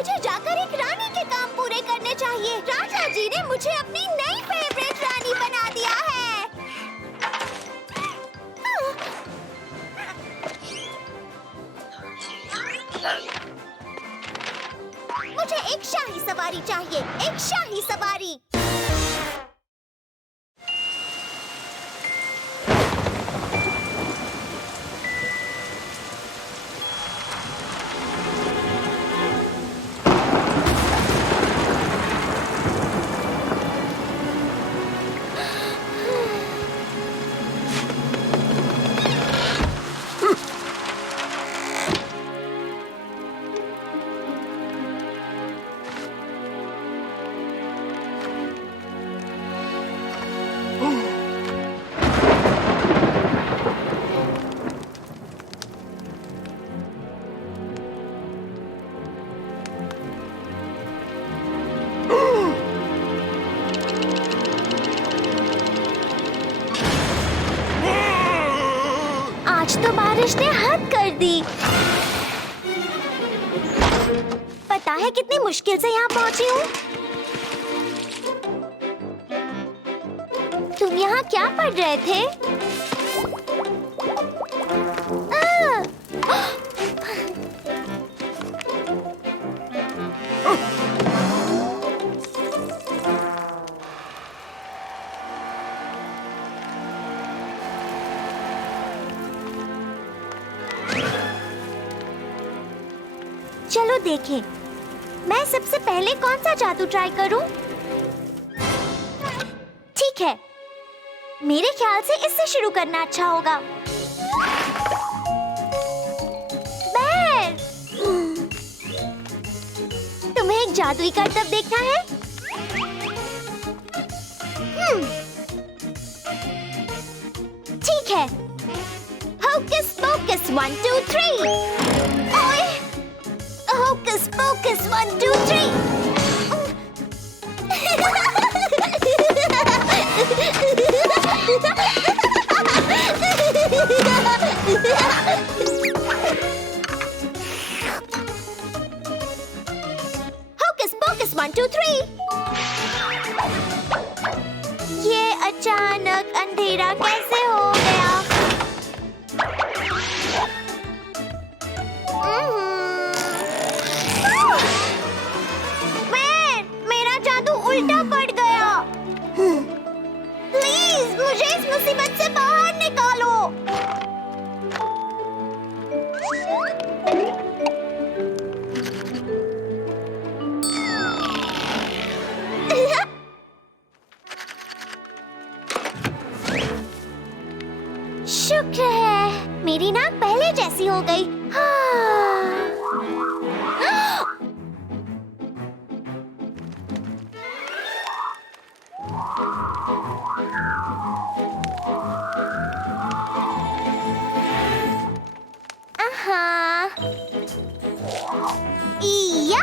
मुझे जाकर एक रानी के काम पूरे करने चाहिए। राजा जी ने मुझे अपनी नई फेवरेट रानी बना दिया है। मुझे एक शाही सवारी चाहिए, एक शाही सवारी। आज तो बारिश ने हद कर दी। पता है कितनी मुश्किल से यहाँ पहुँची हूँ। तुम यहाँ क्या पढ़ रहे थे? चलो देखें, मैं सबसे पहले कौन सा जादू ट्राई करूं? ठीक है, मेरे ख्याल से इससे शुरू करना अच्छा होगा। बैर! तुम्हें एक जादुई करतब देखना है? ठीक है। Hocus focus 1 2 3। ओए! Hocus pocus 1 2 3। Hocus pocus 1 2 3। ये अचानक अंधेरा कैसे हो गया? उल्टा पड़ गया। प्लीज मुझे इस मुसीबत से बाहर निकालो। शुक्र है मेरी नाक पहले जैसी हो गई। या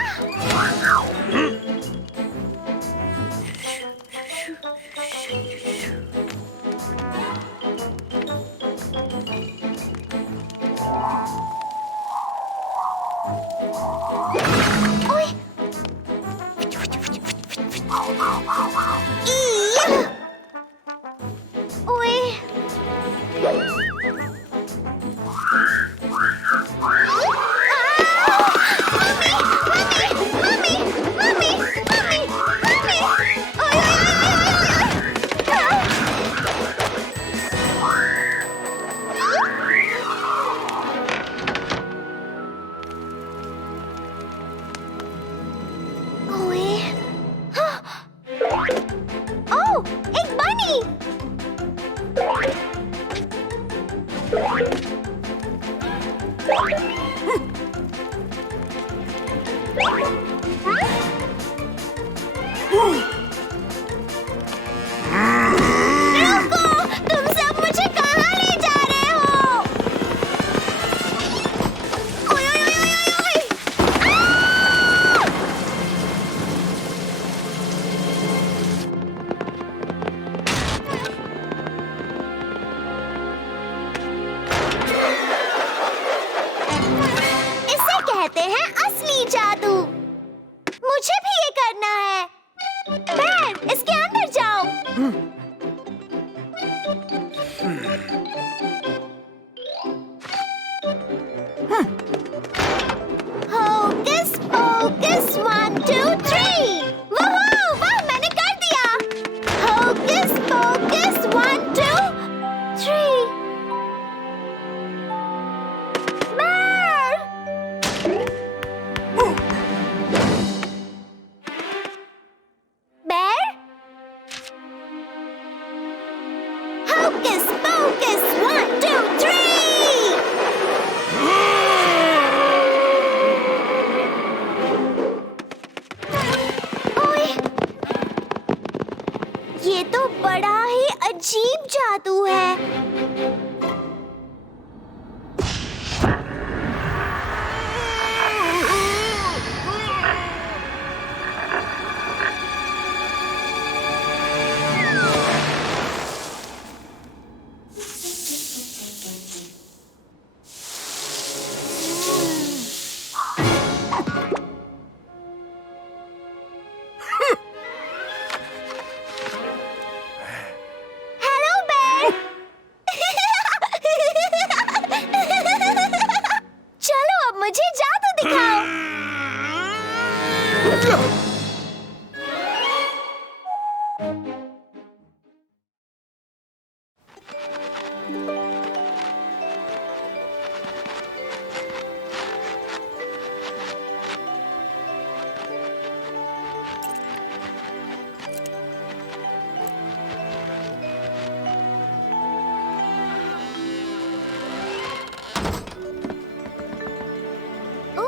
ओह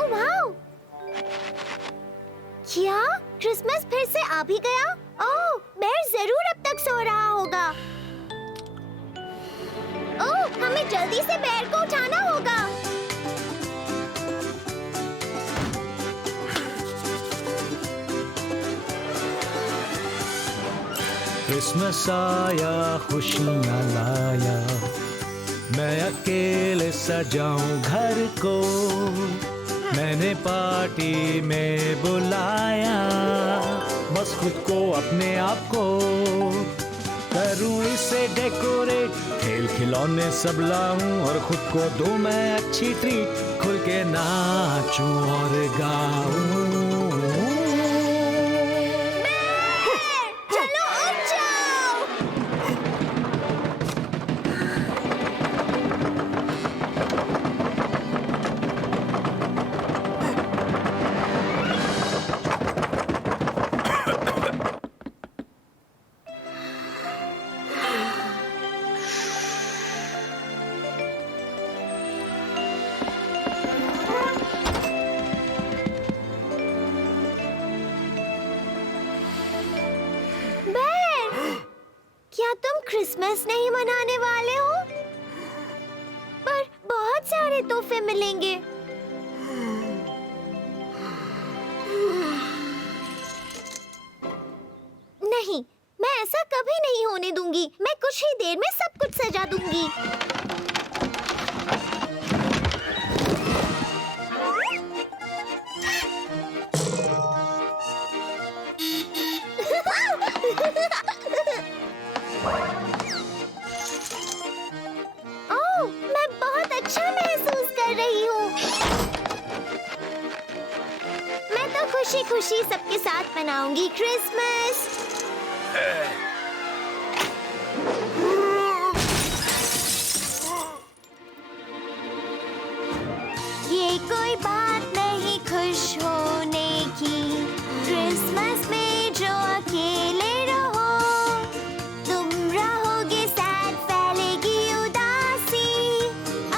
वाओ! क्या क्रिसमस फिर से आ भी गया? ओह, बेर जरूर अब तक सो रहा होगा। ओह, हमें जल्दी से बेर को उठाना होगा। क्रिसमस आया खुशियाँ लाया, मैं अकेले सजाऊं घर को, मैंने पार्टी में बुलाया, बस खुद को अपने आप को करूं इसे डेकोरेट, खेल खिलौने सब लाऊं और खुद को दूं मैं अच्छी ट्रीट, खुल के नाचूं और गाऊं। चलो उठ जाओ। क्या तुम क्रिसमस नहीं मनाने वाले हो? पर बहुत सारे तोहफे मिलेंगे। नहीं, मैं ऐसा कभी नहीं होने दूंगी। मैं कुछ ही देर में सब कुछ सजा दूंगी। ओह, मैं बहुत अच्छा महसूस कर रही हूँ। मैं तो खुशी-खुशी सबके साथ मनाऊंगी क्रिसमस। ये कोई बात नहीं खुश होने की, क्रिसमस में जो अकेले रहो, तुम रहोगे सैड, फैलेगी उदासी,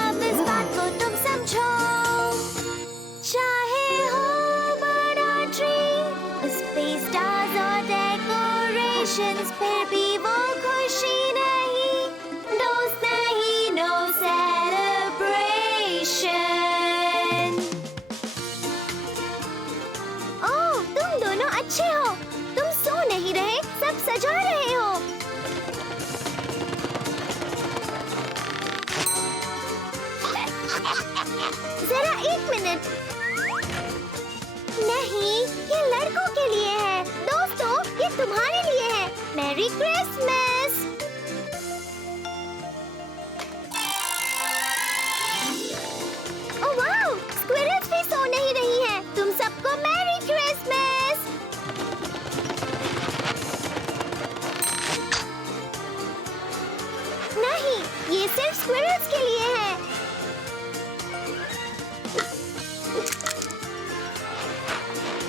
अब इस बात को तुम समझो, चाहे हो बड़ा ट्री, स्पेस स्टार्स और डेकोरेशंस, फिर भी वो खुशी नहीं, दोस्त नहीं, नो सेलिब्रेशन। ओह, तुम दोनों अच्छे हो। तुम सो नहीं रहे, सब सजा रहे हो। जरा एक मिनट। नहीं, ये लड़कों के लिए है। दोस्तों, ये तुम्हारे लिए है। Merry Christmas. Oh wow, squirrels भी सो नहीं रही हैं। तुम सबको मैरी क्रिसमस। नहीं, ये सिर्फ स्क्विरल्स के लिए है।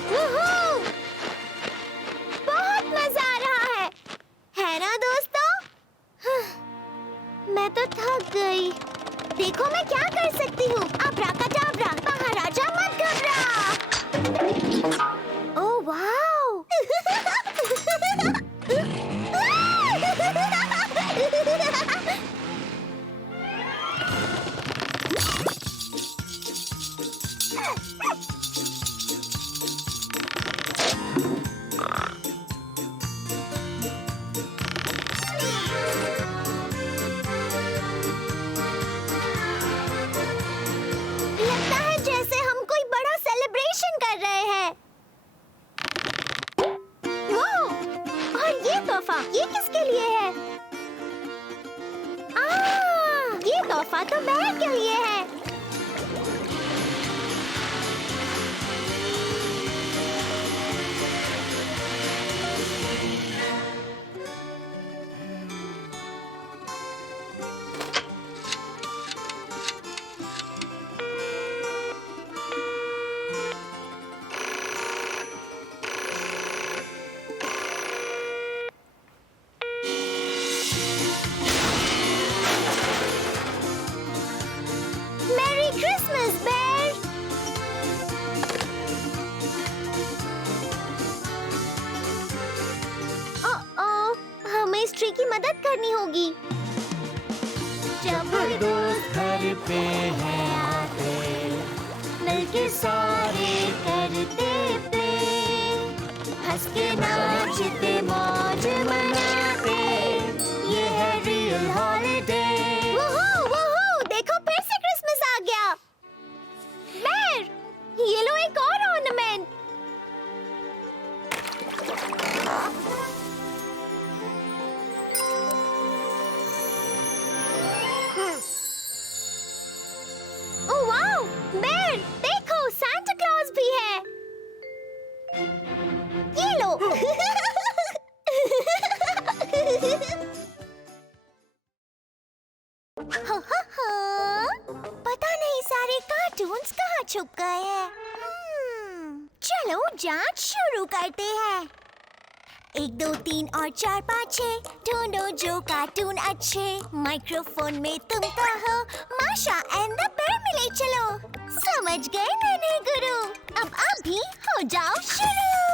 वूहू! बहुत मजा आ रहा है ना दोस्तों? मैं तो थक गई। देखो मैं क्या कर सकती हूँ। अब्राकडाब्रा, महाराजा मत घबरा। Oh wow! लगता है जैसे हम कोई बड़ा सेलिब्रेशन कर रहे हैं। वो, और ये तोहफा, ये किसके लिए है? ये तोहफा तो बैग के लिए है। मदद करनी होगी। जब दोस्त घर पे हैं आते, मिलके सारे करते प्ले, हंस के नाचते मौज मनाते, ये है रियल हॉलिडे। देखो फिर से क्रिसमस आ गया। बेर, ये लो एक और ऑर्नामेंट। ओह वाओ, बेर, देखो सांता क्लॉज भी है। ये लो। पता नहीं सारे कार्टून्स कहाँ छुप गए हैं। चलो जांच शुरू करते हैं। 1 2 3 और 4 5 6 ढूंढो जो कार्टून अच्छे। माइक्रोफोन में तुम कहो माशा एंड द बेयर मिले चलो। समझ गए नन्हे गुरु, अब आप भी हो जाओ शुरू।